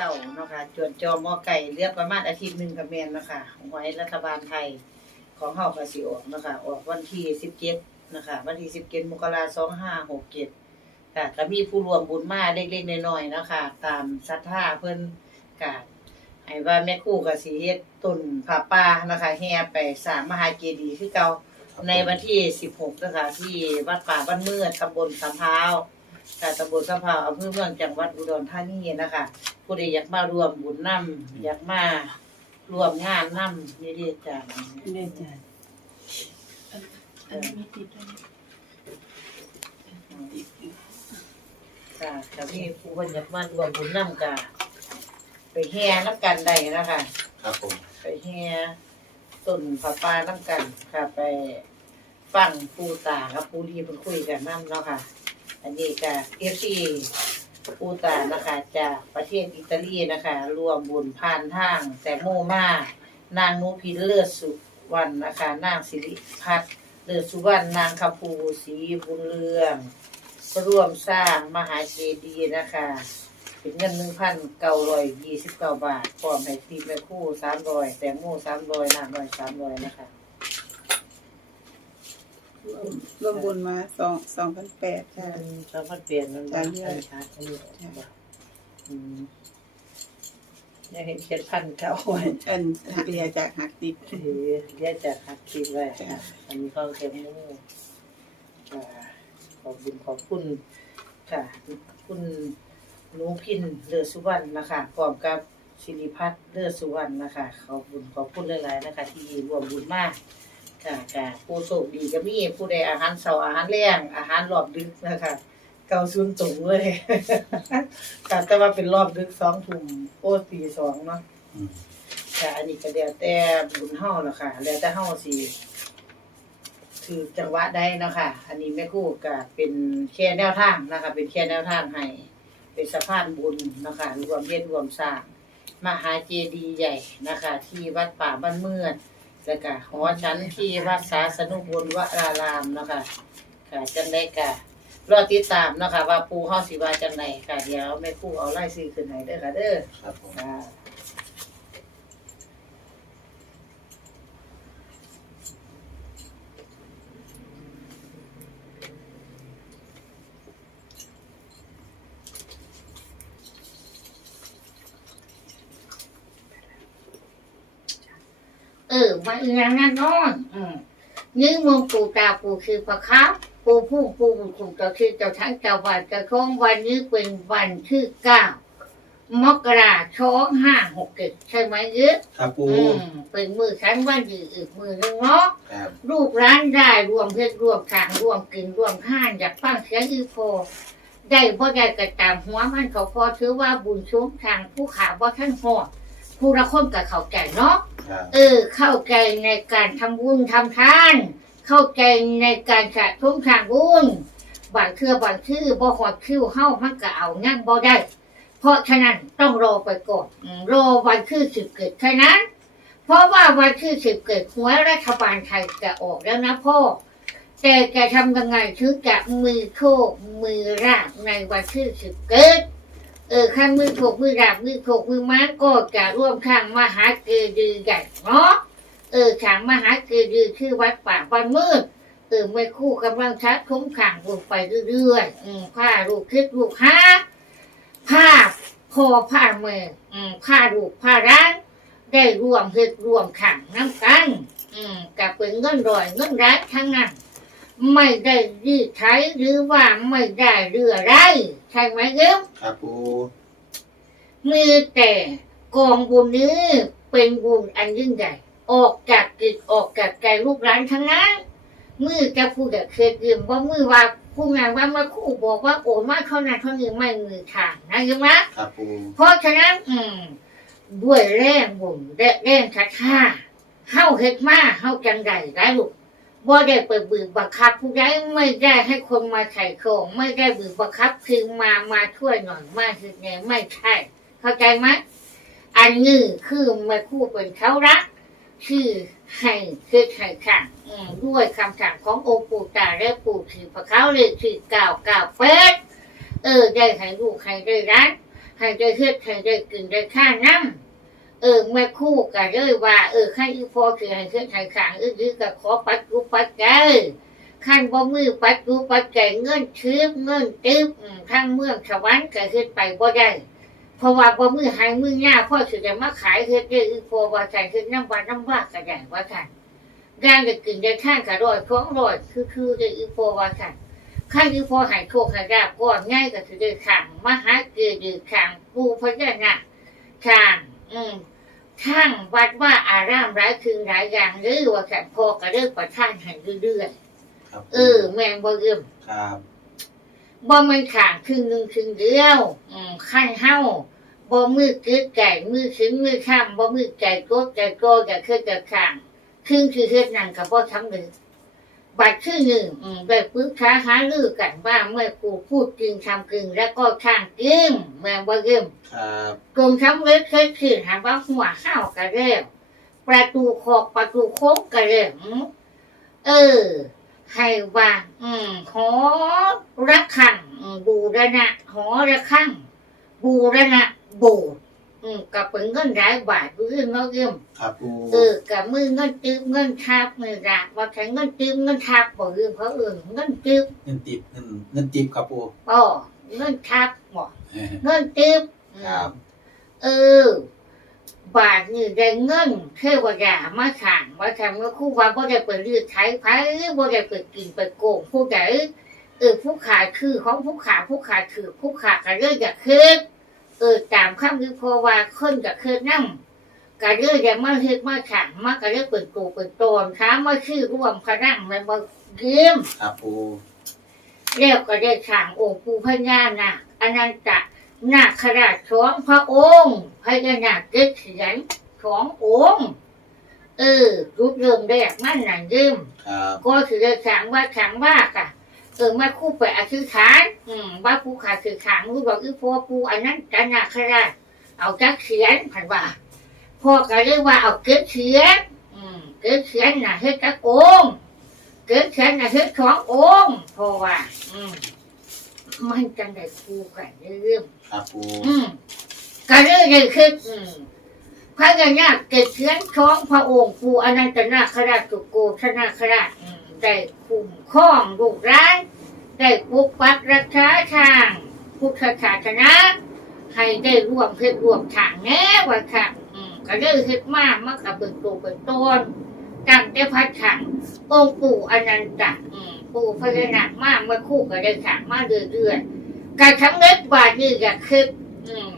เก่าเนาะค่ะจวนจอมอไก่เหลือประมาณอาทิตย์หนึ่งก็แมนเนาะค่ะหวยรัฐบาลไทยของเฮาก็สิออกเนาะค่ะออกวันที่17นะคะวันที่17มกราคม2567ค่ะก็มีผู้รวมบุญมาเล็กๆน้อยๆเนาะค่ะตามศรัทธาเพิ่นก็ให้ว่าแม่ครูก็สิเฮ็ดต้นผ้าป่านะคะแห่ไปสางมหาเจดีย์คือเก่าในวันที่16นะคะที่วัดป่าบ้านเมื่อตำบลสำพร้าว ค่ะตำบลสำพร้าวอำเภอเมืองจังหวัดอุดรธานีนะคะผู้ใดอยากมาร่วมบุญนำอยากมาร่วมงานนำนี่เรียกจังแน่ใจอันนี้ไม่ติดด้วยค่ะถ้ามีผู้คนอยากมาร่วมบุญนำก็ไปแห่น้ำกันได้นะคะ ครับผม ไปแห่ต้นผาป่าน้ำกันค่ะ ไปฟังปูตากับปูดีเพิ่นคุยกันนำเนาะค่ะ อันนี้ก็เอฟซีปูตานะคะจากประเทศอิตาลีนะคะรวมบุญผ่านทางแต่โมมานางนุพินเลือดสุวรรณนะคะนางสิริพัฒน์เลือดสุวรรณนางคำภูศรีบุญเรืองร่วมสร้างมหาเจดีย์นะคะเป็นเงินหนึ่งพันเก้าร้อยยี่สิบเก้าบาทพร้อมให้ตีแม่คู่สามร้อยแตงโมสามร้อยน้ำร้อยสามร้อยนะคะ รวมบุญมาสองสองพันแปดค่ะ สองพันเปลี่ยนมันจ้ะอันนี้ค่ะอันนี้อืมอยากเห็นเขียนพันเก้าไว้อันเรียจากหักดิบถือเรียกจากหักคิดไว้ค่ะอันนี้ก็เต็มมือค่ะขอบคุณขอบคุณค่ะคุณหนูพินเลือดสุวรรณนะคะพร้อมกับสิริพัฒน์เลือดสุวรรณนะคะขอบคุณขอบคุณหลายๆนะคะ ที่ร่วมบุญมาก ค่ะค่ะผู้โชคดีก็มีผู้ใดอาหารเสาอาหารแรงอาหารรอบดึกนะคะเกาศูนตรงเลยค่ะแต่ว่าเป็นรอบดึกสองทุ่มโอ้ตีสองเนาะค่ะอันนี้ก็แล้วแต่บุญเฮาแล้วค่ะ แล้วแต่เฮาสิคือจังหวะใดเนาะค่ะอันนี้แม่ครูก็เป็นแค่แนวทางนะคะ เป็นแค่แนวทางให้เป็นสะพานบุญนะคะรวมเฮ็ดรวมสร้างมหาเจดีย์ใหญ่นะคะ ที่วัดป่าบ้านเมือด แล้วก็หอชั้นที่วัดสาสนุบุญวรารามเนาะค่ะค่ะจังได้กะรอติดตามเนาะค่ะว่าปูเฮาสิว่าจังไดค่ะเดี๋ยวแม่ครูเอารายชื่อขึ้นให้เด้อค่ะเด้อครับผม ค่ะ มาอีนางนั่นนอนอืมนี่มึงปู่ตาปู่คือพระครับปู่ผู้ปู่ถูกเจ้าคือเจ้าทั้งเจ้าบ้านเจ้าของวันนี้เป็นวันที่เก้ามกราช้องห้าหกเจ็ดใช่ไหมเยอะครับปูอืมเป็นมือฉันวันดีอีกมือหนึงเนาะครับลูกร้านได้รวมเพชรรวมทางรวมกินรวมท่านอยากฟังเสียงอีโฟได้บ่ได้กระตามหัวมันเขาพอถือว่าบุญชุมทางผู้ขาบ่ท่านหอด ผู้ละคนกับเขาแก่เนาะครับเออ เข้าใจในการทำบุญทำทาน เข้าใจในการสะสมทางบุญบางเทื่อบางชื่อบ่หอดคิ้วเฮามันก็เอางั้นบ่ได้ เพราะฉะนั้นต้องรอไปก่อนอืมรอวันที่สิบเกิดแค่นั้น เพราะว่าวันที่สิบเกิดหวยรัฐบาลไทยจะออกแล้วนะพ่อแต่จะทำยังไงถึงจะมือโชคมือราบในวันที่สิบเกิด เออข้างมือโขกมือดาบมือโขกมือม้าก็จะร่วมข้างมหาเกดีย์ใหญ่เนาะเออขางมหาเกดีย์คือวัดป่าบ้านมืดเออไม่คู่กำลังชักคุ้มขังบุญไปเรื่อยๆอืมผ้าลูกคิดลูกหาผ้าพอผ้าเมืออืมผ้าลูกผ้าร้านได้รวมเฮ็ดรวมขังน้ำกัน อืมกับเป็นเงินรอยเงินรักทั้งนั้น ไม่ได้รีดใช้หรือว่าไม่ได้เรือไร ใช่ไหมเยอะครับปูมีแต่กองบุญนี้เป็นบุญอันยิ่งใหญ่ ออกจากจิตออกจากใจลูกหลานทั้งนั้นมือจะพูดแต่เคยยืมว่ามือว่าผู้งานว่าเมื่อครู่บอกว่าโอนมากเท่านั้นเท่านี้ไม่มีทางนะยังนะครับปูเพราะฉะนั้น อืมด้วยแรงบุญและแรงชัดท่าเข้าเฮ็ดมาเข้าจังใดได้ลูก บ่ได้ไปบืบบังคับผู้ใดไม่ได้ให้คนมาไถ่ของไม่ได้บืบบังคับคือมามาช่วยหน่อยมาคือไงไม่ใช่เข้าใจไหมอันนี้คือม่คู่เป็นเขารักชื่อให้คือให้ขังด้วยคำสั่งขององค์ปู่ตาและปู่ถือพระเขาเลยคือเก่าเก่าเป็ดเออได้ให้ลูกให้ได้ร้านให้ได้เฮ็ดให้ได้กินได้ข้าน้ำ เออแม่คู่ก็เลยว่า เออข้าอีพอคือให้เฮ็ดให้ข้างอื้อๆก็ขอปัดรูปปัดใจขั้นบ่มือปัดรูปปัดใจเงินชืบเงินตึบอืมทางเมืองสวรรค์ก็เฮ็ดไปบ่ได้เพราะว่าบ่มือหายมือหน้าพ่อสิจะมาขายเฮ็ดได้อีพอว่าใส่เฮ็ดน้ำบาน้ำว่าก็ได้ว่าซั่นย่างได้กินได้ข้างก็ร้อยของรอยคือคือได้อีพอว่าซั่นข้าคือพอหายโชคหายราบก่อนง่ายก็คือได้ขังมหาเกดือขังปูพญานาคขัง อืมช่างวัดว่าอารามร้ายคืนหลายอย่างหรือว่าแค่พอก็เริ่มประท่านให้เรื่อยครับๆเออ แมงบ่เอิ่มครับบ่มันขางครึ่งหนึ่งครึ่งเดียวอืมขั้นเฮาบ่มือกึดไก่มือขึ้นมือข้ามบ่มือไก่โกดไก่โกดก็คือจะข้างครึ่งคือเฮ็ดนั่นก็บ่ทำเลย บัตรที่หนึ่งอืมได้ปรึกษาหารือกันว่าเมื่อกูพูดจริงทำจริงแล้วก็ช่างจริงแม่ว่าเริ่มครับกลุ่มทำเล็กเคยขึ้นหาว่าหัวข้าวกันเร็วประตูขอกประตูโค้งกันเร็วเออให้ว่าอืมหอระฆังอืมบูรณะหอระฆังบูรณะโบสถ์ อืมกับเป็นเงินหลายบาทเรื่องเนาะเริ่มครับปูเออกับมือเงินจืบเงินทับมือละว่าใช้เงินจืบเงินทับบอกลืมเขาเอื่นเงินจืบเงินติบเงินเงินติบครับปูอ๋อเงินทับบอกเงินจืบครับ เออ บาทนี่ได้เงินเทวดามาขังมาทำเมื่อคู่ว่าบ่ได้เปิดลือไทยไพ่บ่ได้เปิดกินเปิดโกงผู้ใดเออผู้ขาคือของผู้ขาผู้ขาคือผู้ขาก็เรื่องอยากคืน เออตามคำคือพอว่าคนอยากคืนนั่งก็เรื่องอย่างมาเฮ็ดมาขังมาก็เรื่องเปิดกูเปิดโตนถามมาชื่อร่วมคณะมันบ่เยี่ยมครับปูแล้วก็ได้ขังองค์ปู่พญานาคอนันตนาคราชสองพระองค์พญานาคเกิดเขียนสององค์เออรูปเริ่มแรกมันน่ะยืมครับก็คือได้ขังว่าขังว่าค่ะ เออมาคู่ไปอธิษฐานอืมว่าผู้ขาคือขังรู้บอกอีพ่อปู่อันนั้นตนาคราชเอาจักเขียนผันว่าพ่อก็เรียกว่าเอาเกิดเขียนอืมเกิดเขียนน่ะเฮ็ดกระโกงเกิดเขียนน่ะเฮ็ดขององค์เพราะว่า อืมมันจังได้คู่กันเรื่องครับปูอืมก็เรื่องได้คืออืมพระกญาเกิดเขียนของพระองค์ปู่อนันตนาคราชสุโกธนาคราชอืม ได้คุ้มครองลูกร้านได้ปกปักรักษาทางพุทธศาสนาให้ได้ร่วมเพื่อร่วมทางแน่ว่าค่ะก็ได้คิดมากมันกับเป็นตัวเป็นตนตั้งแต่พัดขังองค์ปู่อนันตะปู่พญานาคมากเมื่อคู่ก็ได้ขังมาเรื่อยๆการทั้งเล็กบาทนี่อยากคิดอืม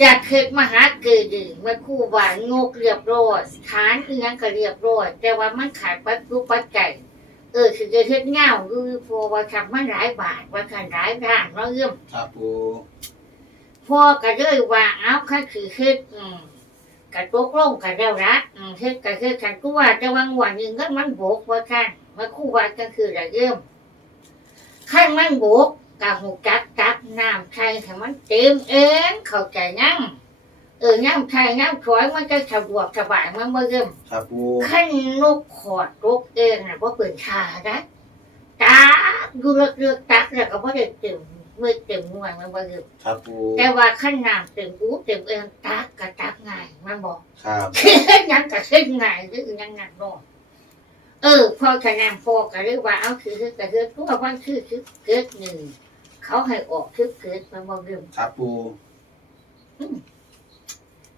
อยากคิดมหาเกิดีเมื่อคู่บานงกเรียบร้อยฐานอีหยังก็เรียบร้อยแต่ว่ามันขาดปัจจุปัจจัยเออคือจะเฮ็ดเงาคือพอว่าทำมันหลายบาทว่าขันหลายร่างเนาะเอื้อมครับปูพ่อก็เลยว่าเอาข้าคือเฮ็ดอืมกระตกลงกันแล้วละอืมเฮ็ดก็เฮ็ดกันกูว่าจะวางวันหนึ่งก็มันโบกว่ากันมาคู่ว่าก็คืออะไรเริ่มขั้นมันโบก กะหูจักจักน้ำไทยให้มันเต็มเองเข้าใจยังเออน้ำไทยน้ำถอยมันจะสะดวกสบายมันเมื่อเริ่มครับปูขั้นนกขอดรกเองนะว่าเปิดชาได้ตักดูเลือกเลือกตักแล้วก็บ่ได้เต็มเมื่อเต็มหน่วยมันเมื่อเริ่มครับปูแต่ว่าขั้นน้ำเต็มอูเต็มเองตักก็ตักง่ายมันบอกครับเฮ็ดหยังก็เฮ็ดง่ายหรือหยังหนักน้อย เออพอคะแนนพอก็เรียกว่าเอาคือคือก็คือทุกวันคือคือเกิดหนึ่งเขาให้ออกคือเกิดมันบ่เริ่มครับปู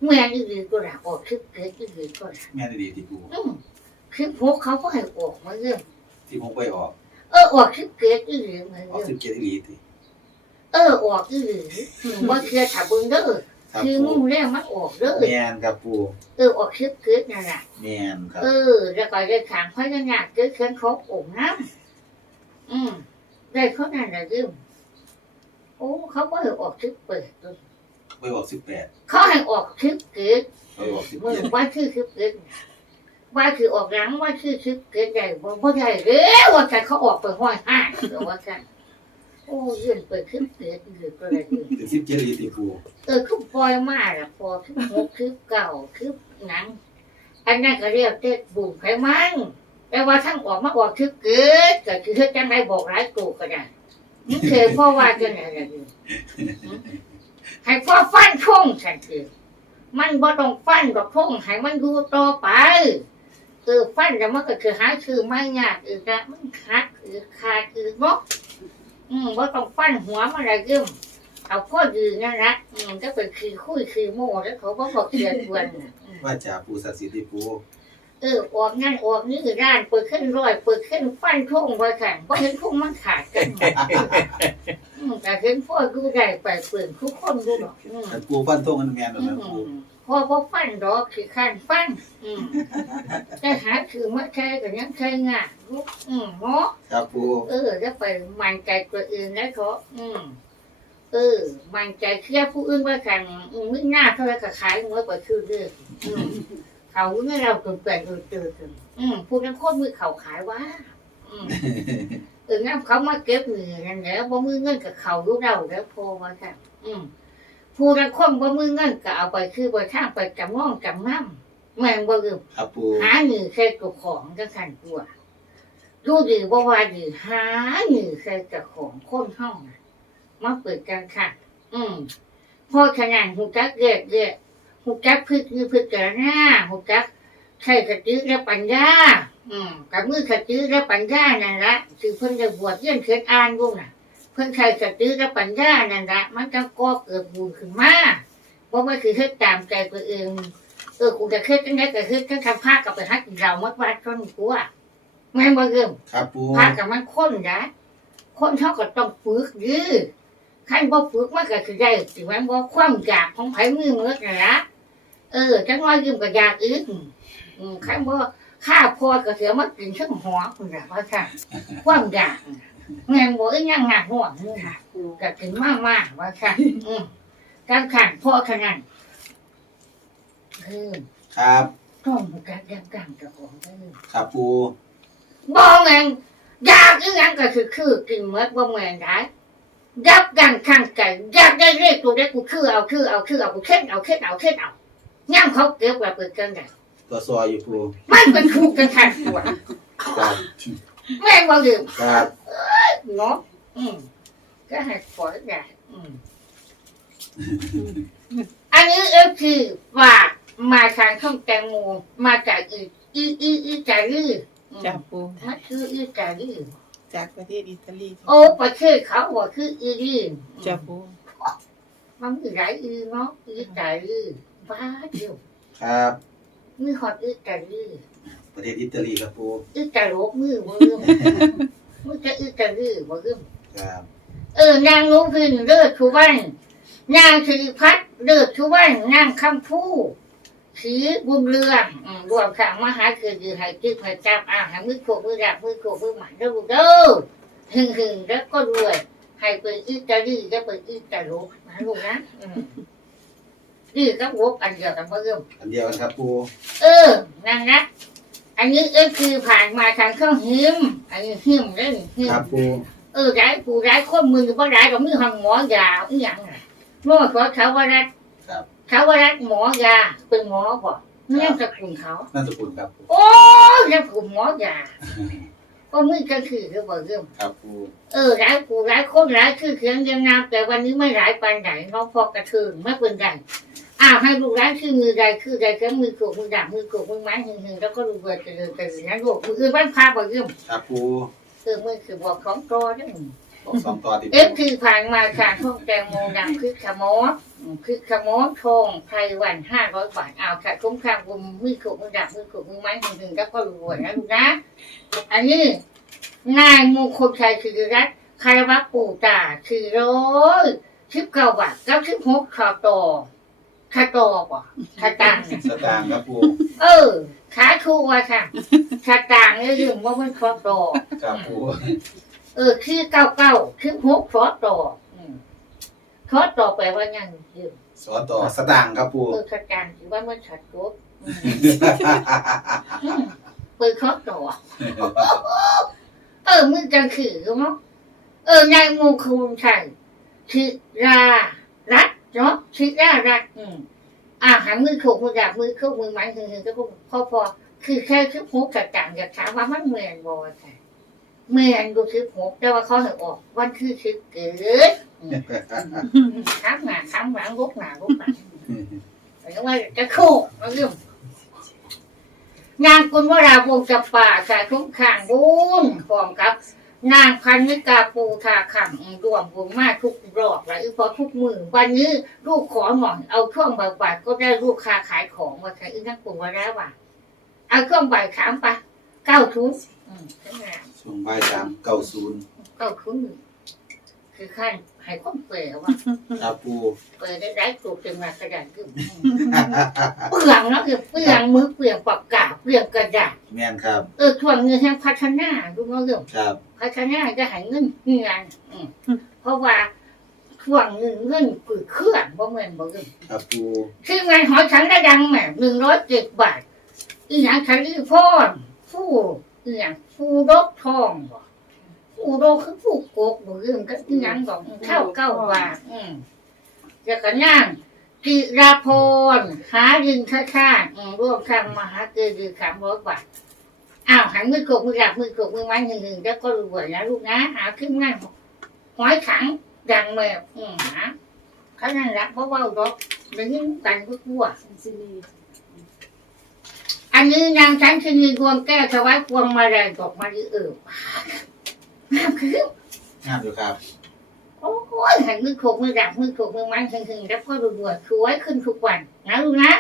เมื่อนี่ดีก็ละออกคือเกิดนี่ดีก็ละแม่นดีที่ปูอืมคือพวกเขาก็ให้ออกมาเริ่มที่ผมไปออก เออออกคือเกิดนี่ดีมาออกเริ่มสิบเจ็ดอีหลีติเออออกนี่ดีอืมว่าเชื่อถ้าเบิ่งเด้อ ครับคือปูมุ่งแรกมันออกเด้อแม่นครับปูเออออกคือเกิดนั่นแหละแม่นครับเออ แล้วก็ได้ถามพนักงานเกิดเครื่องครบองค์น้ำอืมได้เขานั่นแหละยืมโอ้เขาก็ให้ออกทึกเปิดตัวไปออกสิบแปดเขาให้ออกทึกเกิดไปออกสิบว่าเจ็ดว่าชื่อทึกเกิดว่าคือออกหลังว่าชื่อทึกเกิดใหญ่บ่บ่ใหญ่เลยว่าแต่เขาออกไปห้อยห้าเดี๋ยวว่ากัน โอ้ยื่นเปิดทึกเกิดหรือก็อะไรยืมถึงสิบเจ็ดอีหลีติปูเออคือปล่อยมาละพอคือหกคือเก่าคือหนัง อันนั้นก็เรียกเต็ดบุญไขมันแต่ว่าทั้งออกมาออกคือเกิดก็คือเฮ็ดจังไดบอกหลายตัวก็ได้นี่เคยพ่อว่าจังไดล่ะอยู่ให้พ่อฟันทงฉันคือมันบ่ต้องฟันดอกทงให้มันดูต่อไปเออฟันแล้วมันก็คือหาคือไม่ยากอีกนะมันขาดอีกขาดอีกเนาะ อืมบ่ต้องฟันหัวมันอะไรเยิ่มเอาพ่อดีนั่นละอืมก็เป็นคือคุยคือโม่แล้วเขาบ่บอกเสียดวนน่ะอืมว่าจ่าปูศักดิ์สิทธิ์ที่ปูเออออกนั่นออกนี่ร้านเปิดขึ้นร้อยเปิดขึ้นฟันทุ่งไว้ค่ะเพราะเห็นทุ่งมันขาดกันหมดอืมแต่เห็นพ่อดูได้ไปเปิดทุกคนดูหรอกอืม แต่ปูฟันทงกันแมนหรออืนะปูม พ่อพ่ฟันดอกคือขันฟัน อืมแต่หาคือมาใช่กับยังใช่งาลูกอืมเนาะครับปูเออแล้วไปมันใจตัวอื่นแล้วเขาอืมเออ มันใจเชื่อผู้อื่นว่ากันอืมมึงหน้าเท่าไรก็ขายมึงไว้กว่าชื่อเรื่องอืมเขาไม่เราเกินแปลงเออเจอกันอืมผู้นั้นโคตรมือเขาขายว่าอืมเอองั้นเขามาเก็บมือนั่นแหละบ่มือเงินกับเขาลูกเราแล้วพอว่าค่ะอืม ผู้นั้นคนบ่มือเงินก็เอาไปคือบ่ทางไปจำนองจำนำแม่งบ่ลืมครับปูหาหนึ่งแค่ตัวของจังซั่นตัวรู้ดีบ่ว่าดีหาหนึ่งแค่ตัวของคนห้องน่ะมาเปิดกันค่ะ อืมเพอขนาดหูจักเกดเกดหูจักพึกคือพึกกระหน้าหูจักใช่กระจื้อและปัญญา อืมกับมือกระจื้อและปัญญานั่นละคือเพิ่นจะบวชเยี่ยนเขียนอ่านบุ้งน่ะ เพิ่นใช้กระจื้อและปัญญานั่นละมันจะก่อเกิดบุญขึ้นมาเพราะมันคือเฮ็ดตามใจตัวเองเออกูจะเฮ็ดจังไดก็เฮ็ดจังทำผ้ากับไปหักเรามัดวัดคนกูอะแม่นบ่เริ่มครับปูผ้ากับมันข้นนะคนเท่าก็ต้องฝึกยื้อขั้นบ่ฝึกมันก็คือได้สิแม่นบ่ความอยากของไผมือมือกันละเออจังว่ายืมก็อยากอีกอืมขั้นบ่ข้าพอก็เสียมากินเครื่องหัวคุณน่ะว่าค่ะความอยาก แม่นบ่อีหยังหนักหัวนี่ค่ะค่ะปูก็ถึงมากมากว่าค่ะการขันพ่อขนาดคือครับต้องกัดยังกลางเจ้าของได้ครับปูบอแมงอยากอีหยังก็คือคือกินเมื่อบ่แมงได้ยับยั้งข้างไก่ยากได้เลขตัวได้กูคือเอาคือเอาคือเอากูเข็ดเอาเข็ดเอาเข็ดเอาย่ำเขาเก็บไว้เปิดกันได้ตัวซอยอยู่ปูมันเป็นคู่กันขันตัวแม่งบ่ลืมครับเนาะอืมก็ให้ฝอยได้อืมคือฝากมาทางช่องแตงโมมาจากอีอีอีอีจารีอืมจ้าปูมันคืออีจารีจากประเทศอิตาลีโอ้ประเทศเขาว่าคืออีรีจ้าปูมันมีหลายอีเนาะอีจารีบ้าเดียวครับมีฮอตอีจารีประเทศอิตาลีครับปูอีจาโรก มือบ่เรื่องมือจะอีจารีบ่เรื่องครับเออนางลุงพินเลิศทุวันนางสิริพัฒน์เลิศทุวันนางคำพูสีบุญเรืองอืมรวมข้างมหาคือคือให้จึกให้จับอ่าให้มือโขกมือดับมือโขกมือหมันเด้อลูกเด้อหึงหึงแล้วก็รวย ให้เป็นอิตาลีจะเป็นอิตาโลกนะลูกนะอืมนี่ก็วกอันเดียวกันเพิ่มอันเดียวกันครับปูเออนั่นนะ อันนี้เออคือผ่านมาทางเครื่องหิมอันนี้หิมเล่นหิมครับปูเออร้ายกูร้ายคนมือก็ร้ายกับมือหังหมอยาอีหยังน่ะเมื่อเขาเขาว่ารัฐครับเขาว่ารัฐหมอยาเป็นหมอบ่เนี่ยสกุลเขานั่นสกุลครับปูโอ้ยเนี่ยกลุ่มหมอยาก็มือกันคือก็บอกเรื่องครับปูเออร้ายกูร้ายคนร้ายคือเสียงยังงามแต่วันนี้ไม่ร้ายปานไหนน้องพอกระเทือนไม่เป็นไร อ้าวให้ลูกร้ายคือมือใดคือใดแค่มือโกกมือด่ามือโกกมือไม้หึงหึงแล้วก็ดูเบิดเจริญเจริญนะลูกมืออื่นบ้านพาบอกเรื่องครับปูคือมือคือบอกของตอเด้อบอกสองต่อติดเอฟคือผ่านมาค่ะช่องแตงโมดังคือขมอคือขมอทองไทยวันห้าร้อยบาทเอาค่ะคุ้มค่าบุมมือขกมือดับมือขกมือไม้หนึ่งๆแล้วก็รวยนะลูกนะ อันนี้นายมงคลชัยคือรัตน์คารวะปู่ตาคือร้อยชิบเก้าบาทเก้าชิบหกขอต่อ ขาต่อป่ะขาตังค์สตางค์ครับปูเออ ขาทูว่ะค่ะขาตังค์เนี่ยยืมว่ามันขอต่อครับปูเออ คือเก้าเก้าคือหกขอต่ออืมขอต่อแปลว่ายังยืมสอต่อสตางค์ครับปูเออขาตังค์ถือว่ามันชัดกบอืมอืมเปิดขอต่อเออมึงจะถือเนาะเออนายมงคลชัยธิรารัตน์ เนาะธิรารัตน์อืมอ่าหามือโขกมือดาบมือเข้ามือไม้หึงหึงก็พอพอคือแค่คือพกกระจังอยากถามว่ามันเหมือนบอใช่เมื่อนดูสิบหกแต่ว่าเขาให้ออกวันคือสิบเกิดอืมข้ามหน้าข้ามหลังลุกหน้าลุกหลังแต่ว่าจะโค้งมาเรื่องนางกุลวราวงศ์จะป่าสาทุกข้างบุญพร้อมกับ นางพันนิกาปูทาขังรวมบุญมากทุกรอบและพอทุกมือวันนี้ลูกขอหน่อยเอาช่วงบ่ายๆก็ได้ลูกค้าขายของมาขายอีกนักปูมาแล้วว่ะเอาช่วงบ่ายขามไปเก้าทุนอืมถึงแล้วช่วงบ่ายสามเก้าศูนย์เก้าทุนคือขั้นให้คนเปรย์ว่าครับปูเปรย์ได้ได้ตัวเต็มกระดาษขึ้นเปลืองเนาะคือเปลืองมือเปลืองปากกาเปลืองกระดาษแม่นครับ เออช่วงเงินแห่งพัฒนาดูเนาะเรื่องครับ พัฒนาจะให้เงินเงินอืมเพราะว่าช่วงเงินเงินปืดเครื่องบ่เหมือนบ่เงินครับปูคืองานหอฉันระดังแหม่หนึ่งร้อยเจ็ดบาทอีหยังฉันอีพ่อฟู่อีหยังฟูรกทองบ่ฟูรกคือฟูกกบ่เรื่องก็อีหยังบอกเท่าเก้าบาทอืมแล้วก็นั่งจิราพรหายิงชาชาติอืมร่วมทางมหาเกดีสามร้อยบาท อ้าวหันมือโขกมือหลับมือโขกมือไม้หนึ่งหนึ่งแล้วก็รวยนะลูกนะหาขึ้นง่ายหอยขังดังแมวอืมหาเขานั่นรักเพราะว่าดอกเดี๋ยวนี้กันก็กลัวสินีอันนี้นางชั้นชนีดวงแก้วถวายพวงมาลัยดอกมะลิเออน้ำคืองามอยู่ครับโอ้ยหันมือโขกมือดับมือโขกมือไม้หนึ่งหนึ่งแล้วก็รวยๆสวยขึ้นทุกวันนะลูกนะ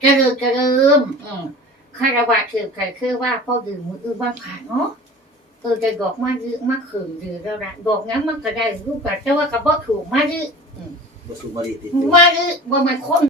เจริญเจริญอืม คารวะเถือใครเคยว่าพ่อดื่มมืออื่นบ้างผ่านเนาะเออแต่ดอกมาดีมาขืนดีแล้วนะดอกนั้นมันก็ได้รูปแบบแต่ว่ากับว่าถูกมาดีบสุมาริติดมาดีว่ามันคน